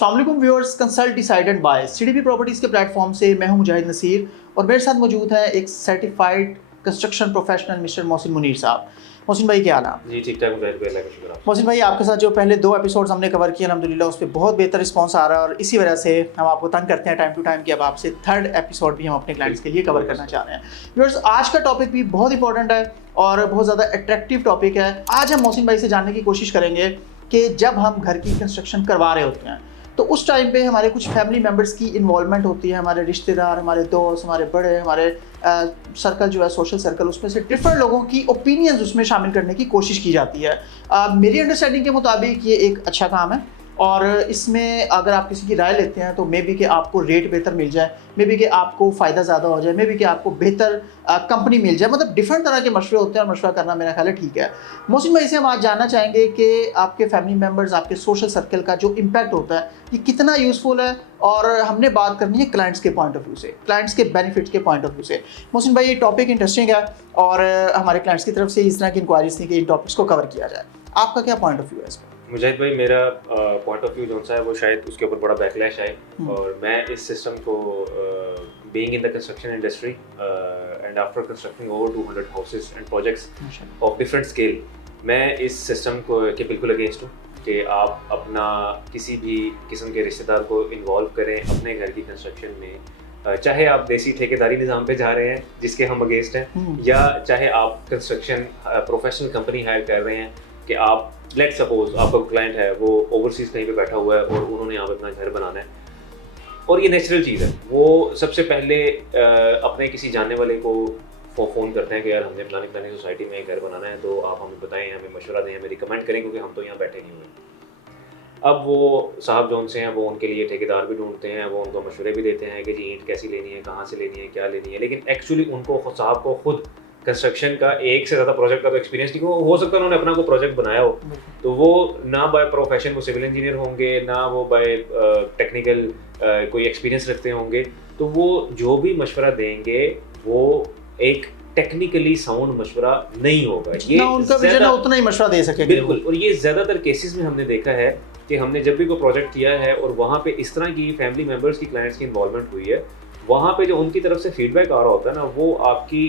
अस्सलाम वालेकुम viewers, consult decided by CDP properties के प्लेटफॉर्म से मैं हूं मुजाहिद नसीर और मेरे साथ मौजूद है एक certified construction professional mister Mohsin Munir साहब। मोहसिन भाई क्या हाल है? जी ठीक ठाक मुजाहिद भाई, अल्लाह का शुक्र। मोहसिन भाई आपके साथ जो पहले 2 एपिसोड्स हमने कवर किए अल्हम्दुलिल्लाह उस पर बहुत बेहतर रिस्पांस आ रहा है और इसी वजह से हम आपको तंग करते हैं टाइम टू टाइम कि अब आपसे 3rd एपिसोड भी हम अपने क्लाइंट्स के लिए कवर करना चाह रहे हैं। व्यूअर्स, आज का टॉपिक भी बहुत इंपॉर्टेंट है और बहुत ज़्यादा अट्रैक्टिव टॉपिक है। आज हम मोहसिन भाई से जानने की कोशिश करेंगे कि जब हम घर की कंस्ट्रक्शन करवा रहे होते हैं तो उस टाइम पे हमारे कुछ फैमिली मेम्बर्स की इन्वॉल्वमेंट होती है, हमारे रिश्तेदार, हमारे दोस्त, हमारे बड़े, हमारे सर्कल जो है सोशल सर्कल, उसमें से डिफरेंट लोगों की ओपिनियंस उसमें शामिल करने की कोशिश की जाती है। मेरी अंडरस्टैंडिंग के मुताबिक ये एक अच्छा काम है और इसमें अगर आप किसी की राय लेते हैं तो मे बी कि आपको रेट बेहतर मिल जाए, मे बी कि आपको फ़ायदा ज़्यादा हो जाए, मे बी कि आपको बेहतर कंपनी मिल जाए। मतलब डिफरेंट तरह के मशवरे होते हैं और मशवरा करना मेरा ख्याल है ठीक है। मोहसिन भाई से हम आज जानना चाहेंगे कि आपके फैमिली मेम्बर्स, आपके सोशल सर्कल का जो इम्पैक्ट होता है ये कितना यूज़फुल है, और हमने बात करनी है क्लाइंट्स के पॉइंट ऑफ व्यू से, क्लाइंट्स के बेनिफिट्स के पॉइंट ऑफ व्यू से। मोहसिन भाई, ये टॉपिक इंटरेस्टिंग है और हमारे क्लाइंट्स की तरफ से इस तरह की इंक्वायरीज थी कि इन टॉपिक्स को कवर किया जाए। आपका क्या पॉइंट ऑफ व्यू है इस पर? मुजाहिद भाई, मेरा पॉइंट ऑफ व्यू जो सा है वो शायद उसके ऊपर बड़ा बैकलैश आए और मैं इस सिस्टम को being in the construction industry and after constructing over 200 houses and projects of different scale, मैं इस सिस्टम को के बिल्कुल अगेंस्ट हूँ कि आप अपना किसी भी किस्म के रिश्तेदार को इन्वॉल्व करें अपने घर की कंस्ट्रक्शन में। चाहे आप देसी ठेकेदारी निज़ाम पे जा रहे हैं जिसके हम अगेंस्ट हैं, या चाहे आप कंस्ट्रक्शन प्रोफेशनल कंपनी हायर कर रहे हैं कि आप लेट सपोज आपका क्लाइंट है वो ओवरसीज कहीं पे बैठा हुआ है और उन्होंने यहाँ पे अपना घर बनाना है, और ये नेचुरल चीज़ है। वो सबसे पहले अपने किसी जानने वाले को फ़ोन करते हैं कि यार हमने फलानी सोसाइटी में घर बनाना है, तो आप हमें बताएं, हमें मशवरा दें, हमें रिकमेंड करें, क्योंकि हम तो यहाँ बैठे नहीं हुए। अब वो साहब जौन से हैं वो उनके लिए ठेकेदार भी ढूंढते हैं, वो उनको मशवरे भी देते हैं कि जी ईंट कैसी लेनी है, कहाँ से लेनी है, क्या लेनी है, लेकिन एक्चुअली उनको साहब को खुद कंस्ट्रक्शन का एक से ज़्यादा प्रोजेक्ट का तो एक्सपीरियंस नहीं हो सकता उन्होंने अपना कोई प्रोजेक्ट बनाया हो, तो वो ना बाय प्रोफेशन वो सिविल इंजीनियर होंगे, ना वो बाय टेक्निकल कोई एक्सपीरियंस रखते होंगे, तो वो जो भी मशवरा देंगे वो एक टेक्निकली साउंड मशवरा नहीं होगा। ये उनका विजन है उतना ही मशवरा दे सकेंगे। बिल्कुल, और ये ज़्यादातर केसेस में हमने देखा है कि हमने जब भी कोई प्रोजेक्ट किया है और वहाँ पे इस तरह की फैमिली मेम्बर्स की, क्लाइंट्स की इन्वॉल्वमेंट हुई है, वहाँ पे जो उनकी तरफ से फीडबैक आ रहा होता है ना, वो आपकी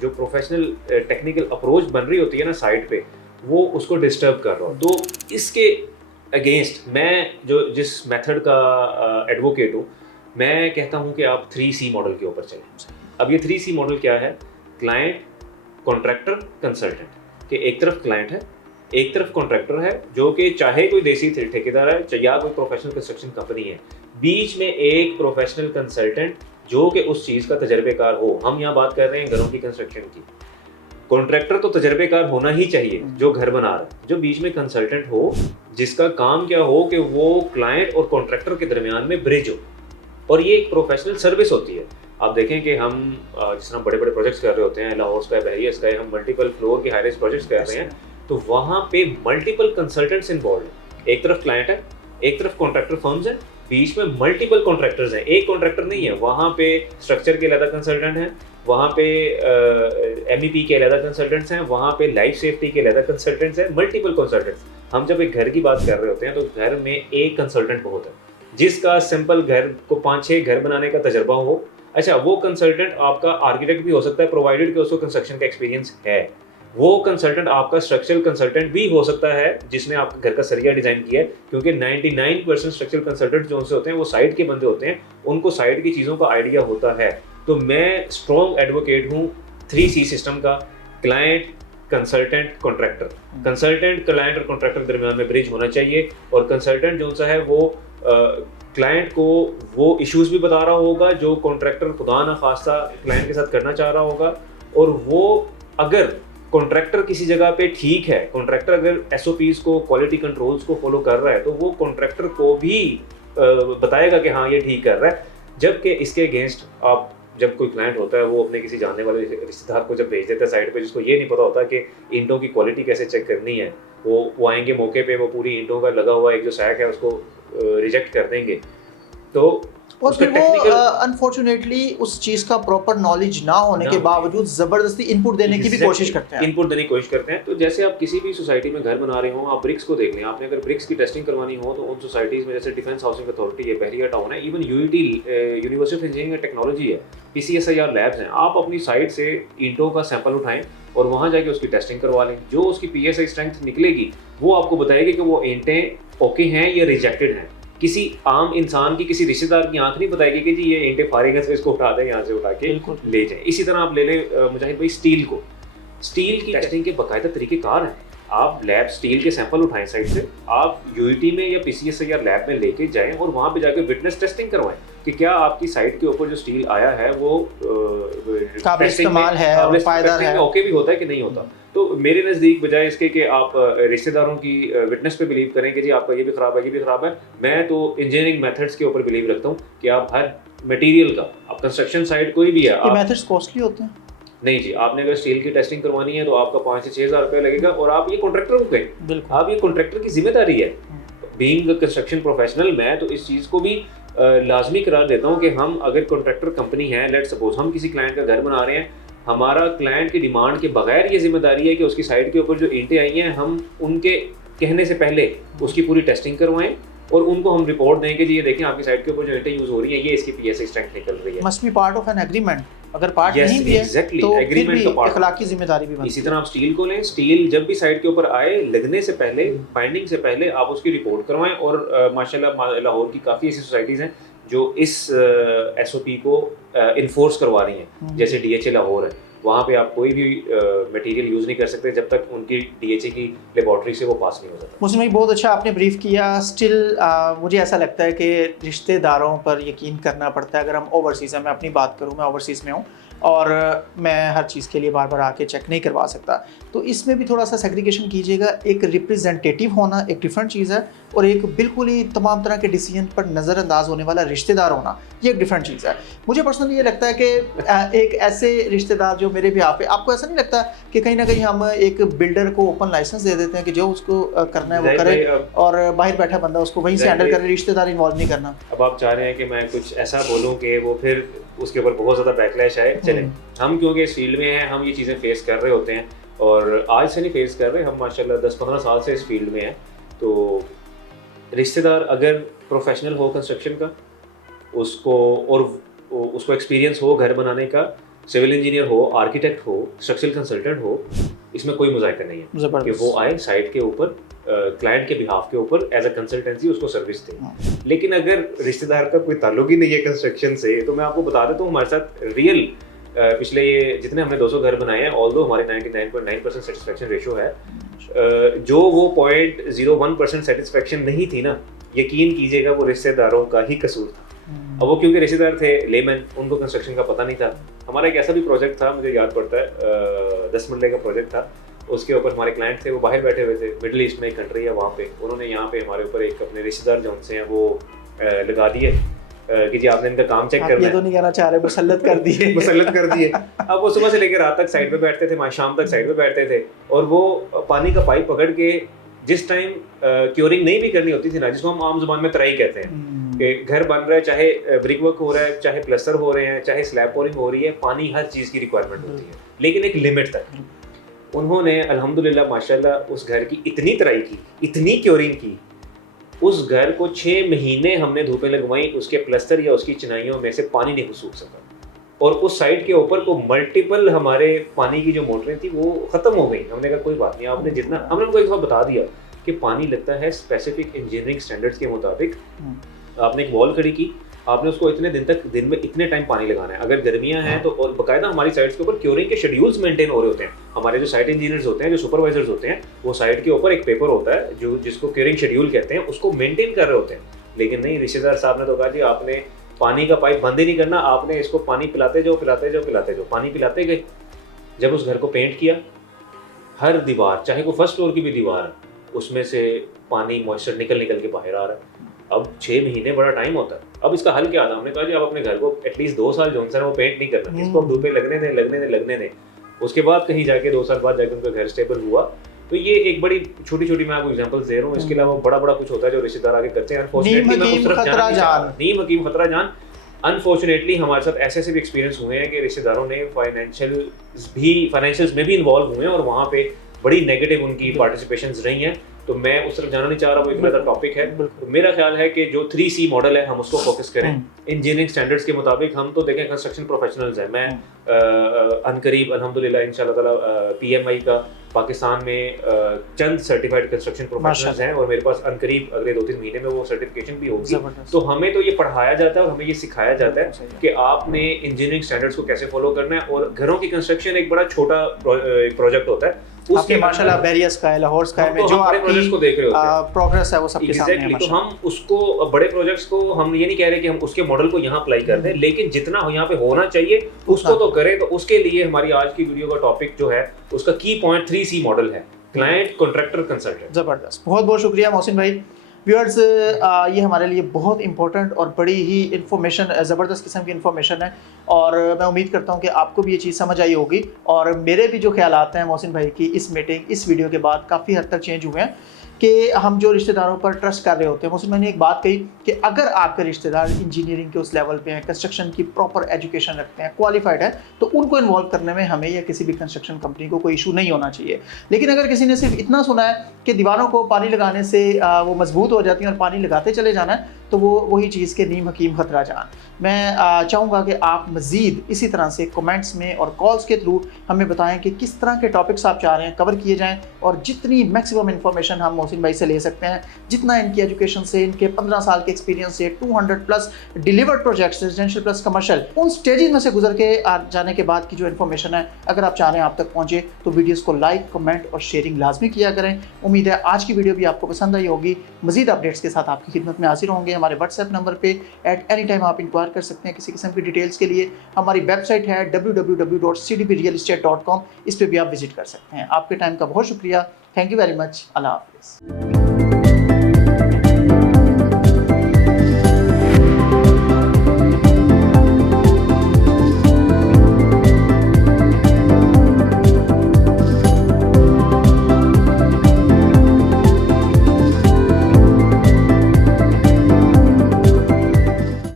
जो प्रोफेशनल टेक्निकल अप्रोच बन रही होती है ना साइड पे, वो उसको डिस्टर्ब कर रहा हो। तो इसके अगेंस्ट मैं जिस मेथड का एडवोकेट हूँ, मैं कहता हूँ कि आप 3C मॉडल के ऊपर चलें। अब ये 3C मॉडल क्या है? Client, contractor, consultant. कि एक तरफ क्लाइंट है, एक तरफ कॉन्ट्रैक्टर है, जो कि चाहे कोई देसी ठेकेदार है या कोई प्रोफेशनल कंस्ट्रक्शन कंपनी है, बीच में एक प्रोफेशनल कंसल्टेंट जो कि उस चीज़ का तजर्बेकार हो। हम यहाँ बात कर रहे हैं घरों की कंस्ट्रक्शन की। कॉन्ट्रैक्टर तो तजर्बेकार होना ही चाहिए जो घर बना रहा है, जो बीच में कंसल्टेंट हो जिसका काम क्या हो कि वो क्लाइंट और कॉन्ट्रैक्टर के दरमियान में ब्रिज हो, और ये एक प्रोफेशनल सर्विस होती है। आप देखें कि हम जिस तरह बड़े बड़े प्रोजेक्ट्स कर रहे होते हैं, लाहौर स्काई, बहरिया स्काई, हम मल्टीपल फ्लोर के हाईराइज प्रोजेक्ट्स कर रहे हैं, तो वहाँ पे मल्टीपल कंसल्टेंट्स इन्वॉल्व हैं। एक तरफ क्लाइंट है, एक तरफ कॉन्ट्रैक्टर फर्म्स हैं, बीच में मल्टीपल कॉन्ट्रैक्टर्स हैं। एक कॉन्ट्रैक्टर नहीं है, वहाँ पे स्ट्रक्चर के अलग कंसल्टेंट हैं, वहाँ पे MEP के अलग कंसल्टेंट्स हैं, वहाँ पे लाइफ सेफ्टी के अलग कंसल्टेंट्स हैं, मल्टीपल कंसल्टेंट्स। हम जब एक घर की बात कर रहे होते हैं तो घर में एक कंसल्टेंट बहुत है जिसका सिंपल घर को 5-6 घर बनाने का तजर्बा हो। अच्छा, वो कंसल्टेंट आपका आर्किटेक्ट भी हो सकता है, प्रोवाइडेड कि उसको कंस्ट्रक्शन का एक्सपीरियंस है। वो कंसल्टेंट आपका स्ट्रक्चरल कंसल्टेंट भी हो सकता है जिसने आपके घर का सरिया डिजाइन किया है, क्योंकि 99% स्ट्रक्चरल कंसल्टेंट जो होते हैं वो साइड के बंदे होते हैं, उनको साइड की चीज़ों का आइडिया होता है। तो मैं स्ट्रॉन्ग एडवोकेट हूँ 3C सिस्टम का। Client, consultant, contractor. Consultant, client और कॉन्ट्रैक्टर के दरमियान में ब्रिज होना चाहिए, और कंसल्टेंट जो सा है वो क्लाइंट को वो इश्यूज भी बता रहा होगा जो कॉन्ट्रैक्टर खुदा ना खास्ता क्लाइंट के साथ करना चाह रहा होगा, और वो अगर कॉन्ट्रैक्टर किसी जगह पे ठीक है, कॉन्ट्रैक्टर अगर SOPs को, क्वालिटी कंट्रोल्स को फॉलो कर रहा है, तो वो कॉन्ट्रैक्टर को भी बताएगा कि हाँ ये ठीक कर रहा है। जबकि इसके अगेंस्ट आप जब कोई क्लाइंट होता है वो अपने किसी जानने वाले रिश्तेदार को जब भेज देता है साइड पे, जिसको ये नहीं पता होता कि ईंटों की क्वालिटी कैसे चेक करनी है, वो आएंगे मौके पे, वो पूरी ईंटों का लगा हुआ एक जो सैक है उसको रिजेक्ट कर देंगे। तो और उसका फिर वो technical- अनफॉर्चुनेटली उस चीज़ का प्रॉपर नॉलेज ना होने के ना। बावजूद ज़बरदस्ती इनपुट देने की भी कोशिश करते हैं। इनपुट देने की कोशिश करते हैं। तो जैसे आप किसी भी सोसाइटी में घर बना रहे हो, आप ब्रिक्स को देख लें। आपने अगर ब्रिक्स की टेस्टिंग करवानी हो तो उन सोसाइटीज़ में जैसे डिफेंस हाउसिंग अथॉरिटी है, बहरिया टाउन है, even UET university of engineering and technology है, पीसीएसआईआर लैब्स हैं। आप अपनी साइट से ईंटों का सैंपल उठाएं और वहाँ जाके उसकी टेस्टिंग करवा लें। जो उसकी पीएसआई स्ट्रेंथ निकलेगी वो आपको बताएगी कि वो ईंटें ओके हैं या रिजेक्टेड हैं। किसी आम इंसान की, किसी रिश्तेदार की आंख नहीं बताएगी कि जी ये ईंटें फारिग है तो इसको उठा दें, यहाँ से उठा के ले जाएं। इसी तरह आप ले लें मुजाहिद भाई स्टील को। स्टील की टेस्टिंग के बाकायदा तरीकेकार हैं। आप लैब स्टील के सैंपल उठाएं साइड से, आप यूईटी में या पीसीएसआईआर लैब में लेके जाएं और वहाँ पे जाके विटनेस टेस्टिंग करवाएं कि क्या आपकी साइट के ऊपर जो स्टील आया है वो काबिल इस्तेमाल है और पायदार है, ओके भी होता है कि नहीं होता। तो मेरे नज़दीक बजाय इसके कि आप रिश्तेदारों की विटनेस पे बिलीव करें कि जी आपका ये भी ख़राब है, ये भी ख़राब है, मैं तो इंजीनियरिंग मेथड्स के ऊपर बिलीव रखता हूँ कि आप हर मटेरियल का, आप कंस्ट्रक्शन साइट कोई भी है, ये मेथड्स कॉस्टली होते हैं? नहीं जी, आपने अगर स्टील की टेस्टिंग करवानी है तो आपका 5 से 6 हज़ार रुपये लगेगा और आप ये कॉन्ट्रैक्टर को कहें। बिल्कुल, आप ये कॉन्ट्रैक्टर की जिम्मेदारी है। बीइंग अ कंस्ट्रक्शन प्रोफेशनल मैं तो इस चीज़ को भी लाजमी करार देता हूँ कि हम अगर कॉन्ट्रैक्टर कंपनी है, लेट सपोज हम किसी क्लाइंट का घर बना रहे हैं, हमारा क्लाइंट की डिमांड के बगैर ये जिम्मेदारी है कि उसकी साइट के ऊपर जो ईंटें आई हैं हम उनके कहने से पहले उसकी पूरी टेस्टिंग करवाएं और उनको हम रिपोर्ट दें कि जी ये देखें आपकी साइट के ऊपर जो ईंटें यूज़ हो रही हैं ये इसकी पीएसआई स्ट्रेंथ निकल रही है। Must be part of an agreement. अगर पार्ट Yes, नहीं भी है exactly, तो फिर agreement भी का part। अखलाकी जिम्मेदारी भी बनती इसी है। तरह आप स्टील को लें। स्टील जब भी साइट के ऊपर आए, लगने से पहले, बाइंडिंग से पहले आप उसकी रिपोर्ट करवाएं और माशाल्लाह लाहौर की काफ़ी ऐसी सोसाइटीज़ हैं जो इस एसओपी को इन्फोर्स करवा रही हैं। जैसे डीएचए लाहौर है, वहाँ पे आप कोई भी मटेरियल यूज़ नहीं कर सकते जब तक उनकी डीएचए की लेबॉर्ट्री से वो पास नहीं हो जाता। मुस्लिम भाई बहुत अच्छा आपने ब्रीफ किया। स्टिल मुझे ऐसा लगता है कि रिश्तेदारों पर यकीन करना पड़ता है। अगर हम ओवरसीज़ हैं, मैं अपनी बात करूँ, मैं ओवरसीज़ में हूँ और मैं हर चीज़ के लिए बार बार आके चेक नहीं करवा सकता, तो इसमें भी थोड़ा सा सेग्रीगेशन कीजिएगा। एक रिप्रेजेंटेटिव होना एक डिफरेंट चीज़ है और एक बिल्कुल ही तमाम तरह के डिसीजन पर नज़रअंदाज होने वाला रिश्तेदार होना ये एक डिफरेंट चीज़ है। मुझे पर्सनली ये लगता है कि एक ऐसे रिश्तेदार जो मेरे भी आप है, आपको ऐसा नहीं लगता कि कहीं ना कहीं हम एक बिल्डर को ओपन लाइसेंस दे देते हैं कि जो उसको करना है वो करे और बाहर बैठा बंदा उसको वहीं से हैंडल करे, रिश्तेदार इन्वॉल्व नहीं करना? अब आप चाह रहे हैं कि मैं कुछ ऐसा बोलूं कि वो फिर उसके ऊपर बहुत ज़्यादा बैकलैश आए। चलें, हम क्योंकि इस फील्ड में हैं, हम ये चीज़ें फेस कर रहे होते हैं और आज से नहीं फेस कर रहे, हम माशाल्लाह 10-15 साल से इस फील्ड में हैं। तो रिश्तेदार अगर प्रोफेशनल हो कंस्ट्रक्शन का, उसको एक्सपीरियंस हो घर बनाने का, सिविल इंजीनियर हो, आर्किटेक्ट हो, स्ट्रक्चरल कंसल्टेंट हो, इसमें कोई मुज़ायका नहीं है कि वो आए साइट के ऊपर क्लाइंट के बिहाफ के ऊपर एज अ कंसल्टेंसी उसको सर्विस दे। लेकिन अगर रिश्तेदार का कोई ताल्लुक ही नहीं है कंस्ट्रक्शन से, तो मैं आपको बता देता हूँ हमारे साथ रियल पिछले ये जितने हमने 200 घर बनाए हैं, ऑल्दो हमारे 99.9% सेटिस्फेक्शन रेशो है, जो वो 0.01% सेटिस्फेक्शन नहीं थी ना, यकीन कीजिएगा वो रिश्तेदारों का ही कसूर था। अब वो क्योंकि रिश्तेदार थे लेमन, उनको कंस्ट्रक्शन का पता नहीं था। हमारा एक ऐसा भी प्रोजेक्ट था, मुझे याद पड़ता है 10 मरले का प्रोजेक्ट था, उसके ऊपर हमारे क्लाइंट थे, वो बाहर बैठे हुए थे, मिडिल ईस्ट में एक कंट्री है वहाँ पे, उन्होंने यहाँ पे हमारे ऊपर एक अपने रिश्तेदार जो उनसे हैं वो लगा दिए कि जी आपने इनका काम चेक करना है। ये तो नहीं कहना चाह रहे, मुसल्लत कर दिए। मुसल्लत कर दिए। अब वो सुबह से लेकर रात तक साइड पे बैठते थे, शाम तक साइड पे बैठते थे और वो पानी का पाइप पकड़ के जिस टाइम क्योरिंग नहीं भी करनी होती थी ना, जिसको हम आम जुबान में तराई कहते हैं, कि घर बन रहा है, चाहे ब्रिक वर्क हो रहा है, चाहे प्लस्तर हो रहे हैं, चाहे स्लैब पोरिंग हो रही है, पानी हर चीज़ की रिक्वायरमेंट होती है, लेकिन एक लिमिट तक। उन्होंने अल्हम्दुलिल्लाह माशाल्लाह उस घर की इतनी तराई की, इतनी क्योरिंग की, उस घर को 6 महीने हमने धूपें लगवाई, उसके प्लस्तर या उसकी चिनाइयों में से पानी नहीं सूख सका। और उस साइड के ऊपर को मल्टीपल हमारे पानी की जो मोटरें थी वो ख़त्म हो गई। हमने कहा कोई बात नहीं, आपने जितना, हमने उनको एक बार बता दिया कि पानी लगता है स्पेसिफिक इंजीनियरिंग स्टैंडर्ड्स के मुताबिक। आपने एक वॉल खड़ी की, आपने उसको इतने दिन तक, दिन में इतने टाइम पानी लगाना है। अगर गर्मियां हैं तो, और बाकायदा हमारी साइट्स के ऊपर क्योरिंग के शेड्यूल्स मेंटेन हो रहे होते हैं। हमारे जो साइट इंजीनियर्स होते हैं, जो सुपरवाइजर्स होते हैं, वो साइट के ऊपर एक पेपर होता है जो जिसको क्योरिंग शेड्यूल कहते हैं, उसको मेंटेन कर रहे होते हैं। लेकिन नहीं, रिश्तेदार साहब ने तो कहा जी आपने पानी का पाइप बंद ही नहीं करना, आपने इसको पानी पिलाते जाओ, पानी पिलाते गए। जब उस घर को पेंट किया, हर दीवार, चाहे वो फर्स्ट फ्लोर की भी दीवार, उसमें से पानी मॉइस्चर निकल के बाहर आ रहा है। अब 6 महीने बड़ा टाइम होता है। अब इसका हल क्या था? हमने कहा जी आप अपने घर को एटलीस्ट 2 साल जॉनसन वो पेंट नहीं करना, इसको अब धूपे लगने दें। उसके बाद कहीं जाके 2 साल बाद जाके उनका घर स्टेबल हुआ तो ये एक बड़ी छोटी छोटी मैं आपको एग्जांपल्स दे रहा हूँ। इसके अलावा बड़ा बड़ा कुछ होता है जो रिश्तेदार आगे करते हैं। अनफॉर्चुनेटली मैं उस तरफ जाना नहीं चाहता। नीम हकीम खतरा जान। अनफॉर्चुनेटली हमारे साथ ऐसे भी एक्सपीरियंस हुए हैं कि रिश्तेदारों ने फाइनेंशियल्स में भी इन्वॉल्व हुए हैं और वहाँ पे बड़ी नेगेटिव उनकी पार्टिसिपेशंस रही हैं। तो मैं उस तरफ जाना नहीं चाह रहा, वो एक अलग टॉपिक है। तो मेरा ख्याल है कि जो 3C मॉडल है हम उसको फोकस करें। इंजीनियरिंग स्टैंडर्ड्स के मुताबिक हम तो देखें कंस्ट्रक्शन प्रोफेशनल्स हैं। मैं अनकरीब अल्हम्दुलिल्लाह इंशाल्लाह ताला PMI का पाकिस्तान में चंद सर्टिफाइड कंस्ट्रक्शन प्रोफेशनल्स हैं और मेरे पास अनकरीब अगले 2-3 महीने में वो सर्टिफिकेशन भी होगी। तो हमें तो ये पढ़ाया जाता है और हमें ये सिखाया जाता है कि आपने इंजीनियरिंग स्टैंडर्ड्स को कैसे फॉलो करना है। और घरों की कंस्ट्रक्शन एक बड़ा छोटा प्रोजेक्ट होता है। उसके माशाल्लाह बैरियर स्काई, लाहौर स्काई में जो आपकी प्रोजेक्ट्स को देख रहे होते हैं, प्रोग्रेस है वो सबके सामने है। तो हम उसको बड़े प्रोजेक्ट्स को हम ये नहीं कह रहे कि हम उसके मॉडल को यहाँ अप्लाई कर दें, लेकिन जितना यहाँ पे होना चाहिए उसको तो करें। तो उसके लिए हमारी आज की वीडियो का टॉपिक जो है उसका की पॉइंट 3C मॉडल है, क्लाइंट, कॉन्ट्रैक्टर, कंसल्टेंट। जबरदस्त, बहुत बहुत शुक्रिया मोहसिन भाई। व्यूअर्स, ये हमारे लिए बहुत इंपॉर्टेंट और बड़ी ही इन्फॉर्मेशन, ज़बरदस्त किस्म की इन्फॉर्मेशन है और मैं उम्मीद करता हूँ कि आपको भी ये चीज़ समझ आई होगी। और मेरे भी जो ख्यालात हैं मोहसिन भाई की इस मीटिंग, इस वीडियो के बाद काफ़ी हद तक चेंज हुए हैं कि हम जो रिश्तेदारों पर ट्रस्ट कर रहे होते हैं। मोहसिन भाई ने एक बात कही कि अगर आपके रिश्तेदार इंजीनियरिंग के उस लेवल पे हैं, कंस्ट्रक्शन की प्रॉपर एजुकेशन रखते हैं, क्वालिफाइड है, तो उनको इन्वॉल्व करने में हमें या किसी भी कंस्ट्रक्शन कंपनी को कोई इशू नहीं होना चाहिए। लेकिन अगर किसी ने सिर्फ इतना सुना है कि दीवारों को पानी लगाने से वो मजबूत हो जाती हैं और पानी लगाते चले जाना है, तो वो वही चीज़ के नीम हकीम खतरा जान। मैं चाहूँगा कि आप मज़ीद इसी तरह से कमेंट्स में और कॉल्स के थ्रू हमें बताएं कि किस तरह के टॉपिक्स आप चाह रहे हैं कवर किए जाएं और जितनी मैक्सिमम इन्फॉर्मेशन हम मोहसिन भाई से ले सकते हैं, जितना इनकी एजुकेशन से, इनके 15 साल के एक्सपीरियंस से, 200+ delivered projects, residential plus commercial, उन स्टेजेस में से गुजर के जाने के बाद की जो इन्फॉर्मेशन है, अगर आप चाह रहे हैं आप तक पहुँचे तो वीडियोज़ को लाइक, कमेंट और शेयरिंग लाजमी किया करें। उम्मीद है आज की वीडियो भी आपको पसंद आई होगी। मज़ीद अपडेट्स के साथ आपकी खिदमत में हाजिर होंगे। हमारे व्हाट्सएप नंबर पे एनी टाइम आप इंक्वायर कर सकते हैं किसी किस्म की डिटेल्स के लिए। हमारी वेबसाइट है www.cdbrealestate.com, इस पर भी आप विजिट कर सकते हैं। आपके टाइम का बहुत शुक्रिया। Thank you very much. अल्लाह हाफिज़।